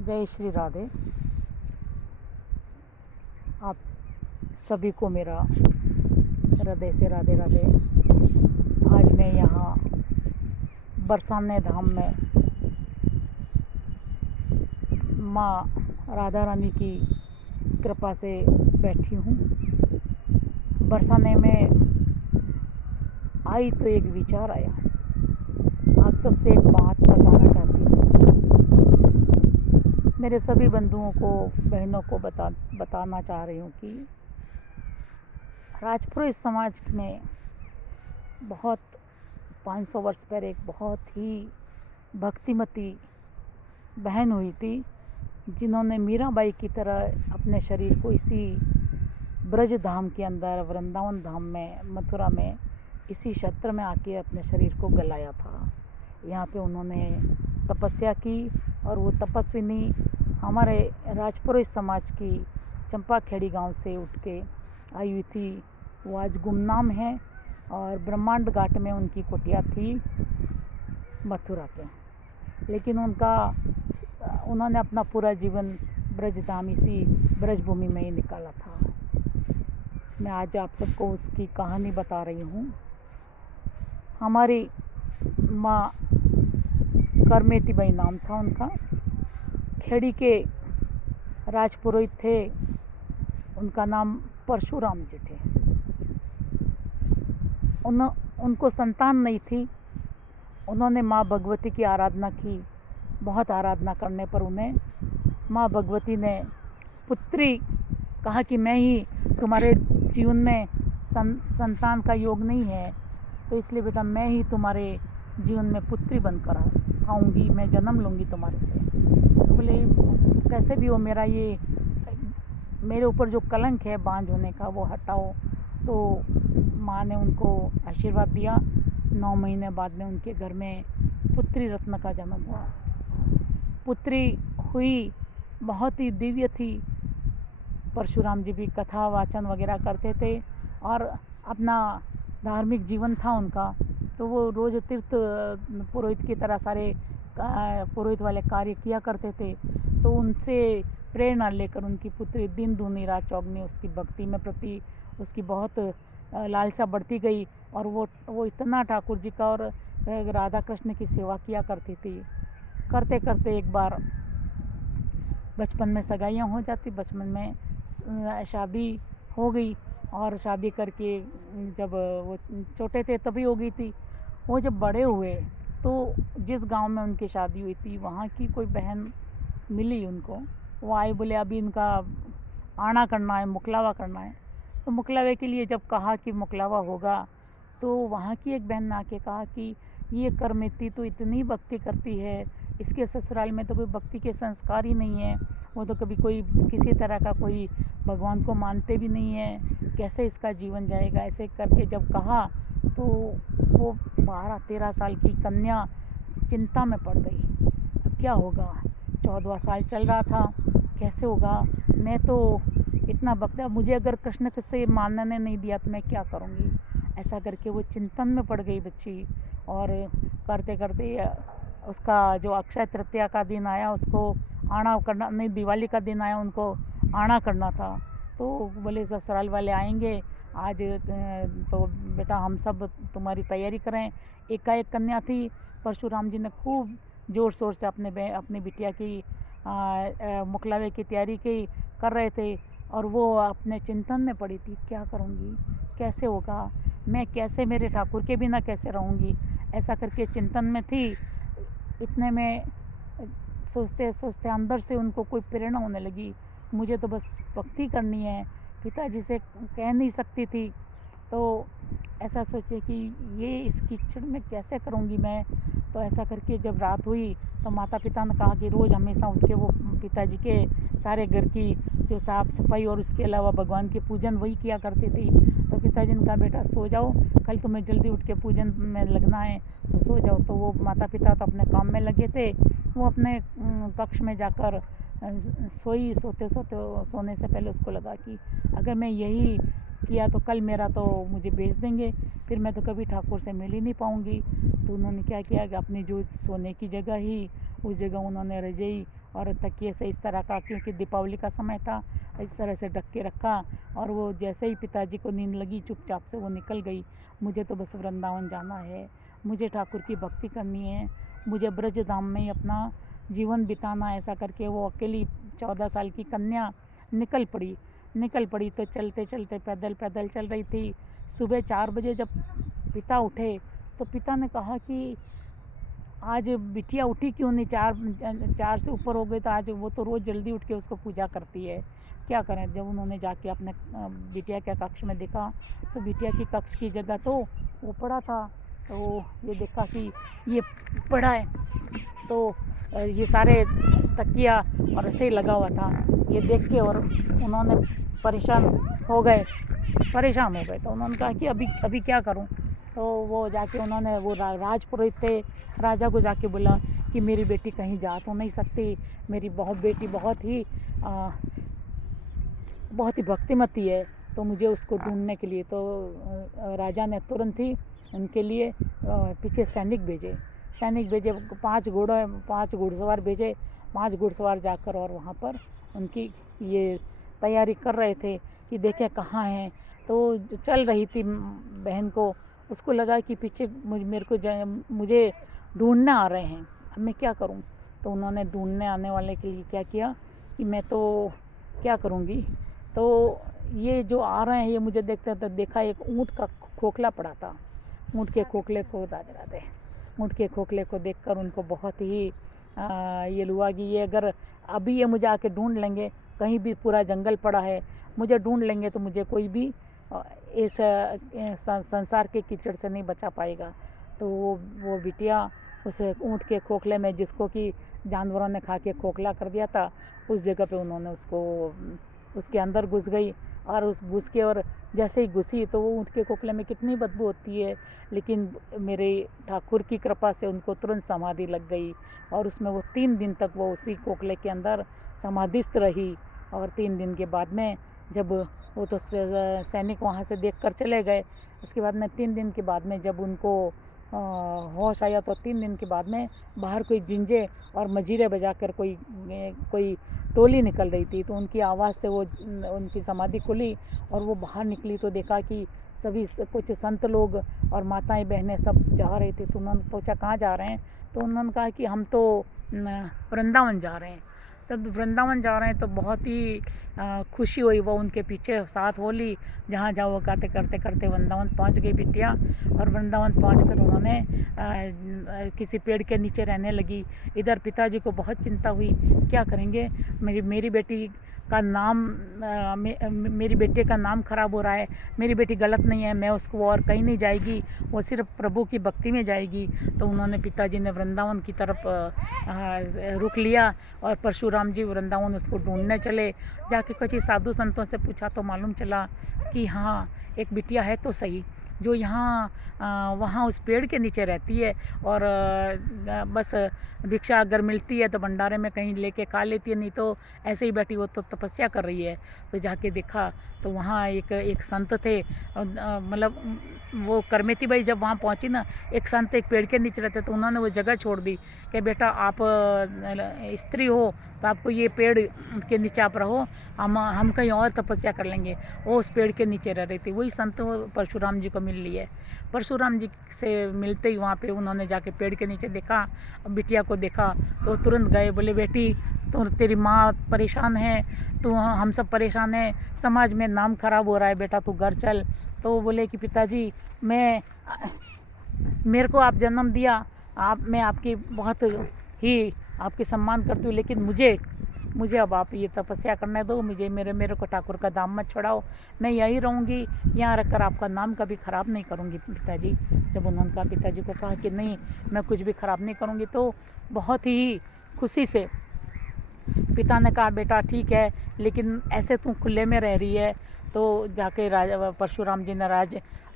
जय श्री राधे। आप सभी को मेरा हृदय से राधे राधे। आज मैं यहाँ बरसाने धाम में माँ राधा रानी की कृपा से बैठी हूँ। बरसाने में आई तो एक विचार आया। आप सबसे एक बात बताना चाहती हूँ। मेरे सभी बंधुओं को, बहनों को बताना चाह रही हूँ कि राजपुरोहित समाज में बहुत 500 वर्ष पहले एक बहुत ही भक्तिमती बहन हुई थी, जिन्होंने मीराबाई की तरह अपने शरीर को इसी ब्रज धाम के अंदर, वृंदावन धाम में, मथुरा में, इसी क्षेत्र में आके अपने शरीर को गलाया था। यहाँ पे उन्होंने तपस्या की और वो तपस्विनी हमारे राजपुरोहित समाज की चंपाखेड़ी गांव से उठ के आई हुई थी। वो आज गुमनाम है और ब्रह्मांड घाट में उनकी कुटिया थी मथुरा पे। लेकिन उन्होंने अपना पूरा जीवन ब्रजधाम, इसी ब्रजभूमि में ही निकाला था। मैं आज आप सबको उसकी कहानी बता रही हूँ। हमारी माँ करमेती बाई नाम था उनका। खेड़ी के राजपुरोहित थे। उनका नाम परशुराम जी थे। उनको संतान नहीं थी। उन्होंने माँ भगवती की आराधना की। बहुत आराधना करने पर उन्हें माँ भगवती ने पुत्री कहा कि मैं ही, तुम्हारे जीवन में संतान का योग नहीं है, तो इसलिए बेटा मैं ही तुम्हारे जीवन में पुत्री बनकर आऊँगी, मैं जन्म लूँगी तुम्हारे से। तो बोले कैसे भी हो, मेरे ऊपर जो कलंक है बांझ होने का वो हटाओ। तो माँ ने उनको आशीर्वाद दिया। 9 महीने बाद में उनके घर में पुत्री रत्न का जन्म हुआ। पुत्री हुई, बहुत ही दिव्य थी। परशुराम जी भी कथा वाचन वगैरह करते थे और अपना धार्मिक जीवन था उनका। तो वो रोज़ तीर्थ पुरोहित की तरह सारे पुरोहित वाले कार्य किया करते थे। तो उनसे प्रेरणा लेकर उनकी पुत्री दिन दूनी रात चौगनी उसकी भक्ति में प्रति उसकी बहुत लालसा बढ़ती गई। और वो इतना ठाकुर जी का और राधा कृष्ण की सेवा किया करती थी। करते करते एक बार बचपन में सगाइयाँ हो जाती, बचपन में शादी हो गई। और शादी करके जब वो छोटे थे तभी हो गई थी। वो जब बड़े हुए तो जिस गांव में उनकी शादी हुई थी वहाँ की कोई बहन मिली उनको। वो आए, बोले अभी इनका आना करना है, मुकलावा करना है। तो मुकलावे के लिए जब कहा कि मुकलावा होगा, तो वहाँ की एक बहन ने आके कहा कि ये करमेती तो इतनी भक्ति करती है, इसके ससुराल में तो कोई भक्ति के संस्कार ही नहीं है, वो तो कभी कोई किसी तरह का कोई भगवान को मानते भी नहीं है, कैसे इसका जीवन जाएगा। ऐसे करके जब कहा तो वो 12-13 साल की कन्या चिंता में पड़ गई। अब क्या होगा, 14वां साल चल रहा था, कैसे होगा, मैं तो इतना भक्त, मुझे अगर कृष्ण से मानने नहीं दिया तो मैं क्या करूँगी। ऐसा करके वो चिंतन में पड़ गई बच्ची। और करते करते उसका जो अक्षय तृतीया का दिन आया, उसको आना करना, नहीं दिवाली का दिन आया, उनको आना करना था। तो बोले ससुराल वाले आएंगे आज, तो बेटा हम सब तुम्हारी तैयारी करें। एकाएक कन्या थी। परशुराम जी ने खूब ज़ोर शोर से अपनी बिटिया की मुकलावे की तैयारी की कर रहे थे। और वो अपने चिंतन में पड़ी थी, क्या करूँगी, कैसे होगा, मैं कैसे मेरे ठाकुर के बिना कैसे रहूँगी। ऐसा करके चिंतन में थी। इतने में सोचते सोचते अंदर से उनको कोई प्रेरणा होने लगी, मुझे तो बस भक्ति करनी है, पिताजी से कह नहीं सकती थी। तो ऐसा सोचते कि ये इस कीचड़ में कैसे करूँगी मैं। तो ऐसा करके जब रात हुई तो माता पिता ने कहा कि रोज़ हमेशा उठ के वो पिताजी के सारे घर की जो साफ़ सफाई और उसके अलावा भगवान के पूजन वही किया करती थी। तो पिताजी ने कहा बेटा सो जाओ, कल तुम्हें जल्दी उठ के पूजन में लगना है, तो सो जाओ। तो वो माता पिता तो अपने काम में लगे थे। वो अपने कक्ष में जाकर सोने से पहले उसको लगा कि अगर मैं यही किया तो कल मेरा तो मुझे बेच देंगे, फिर मैं तो कभी ठाकुर से मिल ही नहीं पाऊँगी। तो उन्होंने क्या किया कि अपनी जो सोने की जगह ही, उस जगह उन्होंने रजाई और तकिए से इस तरह का, क्योंकि दीपावली का समय था, इस तरह से ढक के रखा। और वो जैसे ही पिताजी को नींद लगी चुपचाप से वो निकल गई। मुझे तो बस वृंदावन जाना है, मुझे ठाकुर की भक्ति करनी है, मुझे ब्रज धाम में ही अपना जीवन बिताना, ऐसा करके वो अकेली 14 साल की कन्या निकल पड़ी। तो चलते चलते पैदल पैदल चल रही थी। सुबह 4 बजे जब पिता उठे तो पिता ने कहा कि आज बिटिया उठी क्यों नहीं, 4 से ऊपर हो गए, तो आज वो तो रोज़ जल्दी उठ के उसको पूजा करती है, क्या करें। जब उन्होंने जाके अपने बिटिया के कक्ष में देखा तो बिटिया की कक्ष की जगह तो वो पड़ा था। तो ये देखा कि ये पड़ा है, तो ये सारे तकिया और ऐसे ही लगा हुआ था। ये देख के और उन्होंने परेशान हो गए। तो उन्होंने कहा कि अभी क्या करूं। तो वो जाके उन्होंने वो राजपुरोहित थे, राजा को जाके बोला कि मेरी बेटी कहीं जा तो नहीं सकती, मेरी बेटी बहुत ही भक्तिमती है, तो मुझे उसको ढूंढने के लिए। तो राजा ने तुरंत ही उनके लिए पीछे सैनिक भेजे 5 घुड़सवार भेजे। 5 घुड़सवार जाकर और वहाँ पर उनकी ये तैयारी कर रहे थे कि देखें कहाँ हैं। तो जो चल रही थी बहन को, उसको लगा कि पीछे मुझे ढूंढने आ रहे हैं, अब मैं क्या करूं। तो उन्होंने ढूंढने आने वाले के लिए क्या किया कि मैं तो क्या करूंगी। तो ये जो आ रहे हैं ये मुझे देखा एक ऊँट का खोखला पड़ा था। ऊँट के खोखले को देखकर उनको बहुत ही ये हुआ कि ये अगर अभी ये मुझे आके ढूंढ लेंगे, कहीं भी पूरा जंगल पड़ा है, मुझे ढूंढ लेंगे तो मुझे कोई भी इस संसार के कीचड़ से नहीं बचा पाएगा। तो वो बिटिया उस ऊँट के खोखले में, जिसको कि जानवरों ने खा के खोखला कर दिया था, उस जगह पे उन्होंने उसके अंदर घुस गई। और घुस के और जैसे ही घुसी तो वो ऊँट के खोखले में कितनी बदबू होती है, लेकिन मेरे ठाकुर की कृपा से उनको तुरंत समाधि लग गई। और उसमें वो 3 दिन तक वो उसी खोखले के अंदर समाधिस्थ रही। और 3 दिन के बाद में जब वो तो सैनिक वहाँ से देख कर चले गए, उसके बाद में 3 दिन के बाद में जब उनको होश आया तो 3 दिन के बाद में बाहर कोई जिंजे और मजीरे बजा कर कोई टोली निकल रही थी। तो उनकी आवाज़ से वो उनकी समाधि खुली और वो बाहर निकली तो देखा कि सभी कुछ संत लोग और माताएं बहनें सब जा रहे थे। तो उन्होंने पूछा कहाँ जा रहे हैं, तो उन्होंने कहा कि हम तो वृंदावन जा रहे हैं। तब वृंदावन जा रहे हैं तो बहुत ही खुशी हुई। वो उनके पीछे साथ हो ली, जहाँ जाओ वो गाते करते करते वृंदावन पहुँच गई बिटिया। और वृंदावन पहुँच कर उन्होंने किसी पेड़ के नीचे रहने लगी। इधर पिताजी को बहुत चिंता हुई, क्या करेंगे, मेरी बेटी का नाम मेरी बेटे का नाम खराब हो रहा है, मेरी बेटी गलत नहीं है, मैं उसको और कहीं नहीं जाएगी, वो सिर्फ प्रभु की भक्ति में जाएगी। तो उन्होंने पिताजी ने वृंदावन की तरफ रुख लिया और परशुराम जी वृंदावन उसको ढूंढने चले। जाके कुछ साधु संतों से पूछा तो मालूम चला कि हाँ, एक बिटिया है तो सही, जो यहाँ वहाँ उस पेड़ के नीचे रहती है और बस भिक्षा अगर मिलती है तो भंडारे में कहीं लेके खा लेती है, नहीं तो ऐसे ही बैठी वो तो तपस्या कर रही है। तो जाके देखा तो वहाँ एक संत थे, मतलब वो करमेती बाई जब वहाँ पहुँची ना, एक संत एक पेड़ के नीचे रहते, तो उन्होंने वो जगह छोड़ दी कि बेटा आप स्त्री हो तो आपको ये पेड़ के नीचे आप रहो, हम कहीं और तपस्या कर लेंगे। वो उस पेड़ के नीचे रह रही थी। वही संत परशुराम जी को मिल ली है। परशुराम जी से मिलते ही वहाँ पे उन्होंने जाके पेड़ के नीचे देखा, बिटिया को देखा तो तुरंत गए, बोले बेटी तो तेरी माँ परेशान है, तो हम सब परेशान हैं, समाज में नाम खराब हो रहा है, बेटा तू घर चल। तो वो बोले कि पिताजी मेरे को आप जन्म दिया, मैं आपकी बहुत ही आपकी सम्मान करती हूँ, लेकिन मुझे अब आप ये तपस्या करने दो, मेरे को ठाकुर का दाम मत छुड़ाओ, मैं यहीं रहूँगी, यहाँ रख कर आपका नाम कभी ख़राब नहीं करूँगी पिताजी। जब उन्होंने कहा पिताजी को कहा कि नहीं मैं कुछ भी ख़राब नहीं करूँगी, तो बहुत ही खुशी से पिता ने कहा बेटा ठीक है, लेकिन ऐसे तू खुले में रह रही है। तो जाके परशुराम जी ने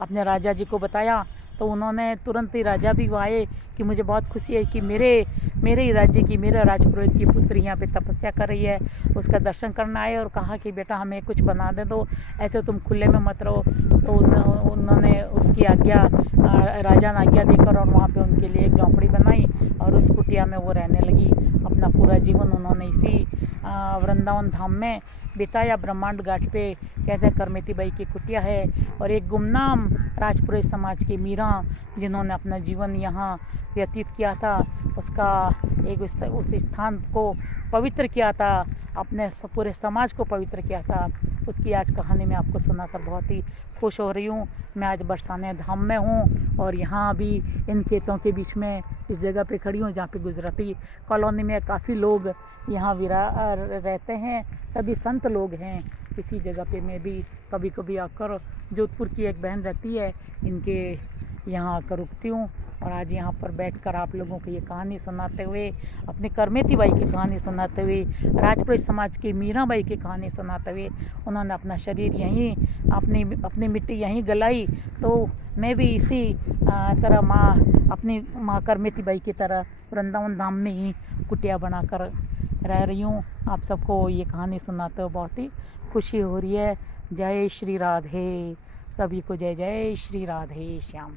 अपने राजा जी को बताया। तो उन्होंने तुरंत ही राजा भी आए कि मुझे बहुत खुशी है कि मेरे ही राज्य की, मेरा राजपुरोहित की पुत्री यहाँ पे तपस्या कर रही है। उसका दर्शन करना आए और कहा कि बेटा हमें कुछ बना दे दो, ऐसे तुम खुले में मत रहो। तो उन्होंने उसकी आज्ञा, राजा ने आज्ञा देकर और वहाँ पे उनके लिए एक झोंपड़ी बनाई और उस कुटिया में वो रहने लगी। अपना पूरा जीवन उन्होंने इसी वृंदावन धाम में बिताया। ब्रह्मांड घाट पे कहते हैं करमेती बाई की कुटिया है। और एक गुमनाम राजपुरोहित समाज की मीरा जिन्होंने अपना जीवन यहाँ व्यतीत किया था, उसका एक उस स्थान को पवित्र किया था, अपने पूरे समाज को पवित्र किया था, उसकी आज कहानी मैं आपको सुनाकर बहुत ही खुश हो रही हूँ। मैं आज बरसाने धाम में हूँ और यहाँ अभी इन खेतों के बीच में इस जगह पे खड़ी हूँ जहाँ पे गुजराती कॉलोनी में काफ़ी लोग यहाँ रहते हैं, सभी संत लोग हैं। इसी जगह पे मैं भी कभी कभी आकर, जोधपुर की एक बहन रहती है, इनके यहाँ आकर रुकती हूँ और आज यहाँ पर बैठकर आप लोगों को ये कहानी सुनाते हुए, अपनी करमेती बाई की कहानी सुनाते हुए, राजपुरोहित समाज की मीरा बाई की कहानी सुनाते हुए, उन्होंने अपना शरीर यहीं, अपनी मिट्टी यहीं गलाई, तो मैं भी इसी तरह अपनी माँ करमेती बाई की तरह वृंदावन धाम में ही कुटिया बनाकर रह रही हूँ। आप सबको ये कहानी सुनाते हुए बहुत ही खुशी हो रही है। जय श्री राधे, सभी को जय जय श्री राधे श्याम।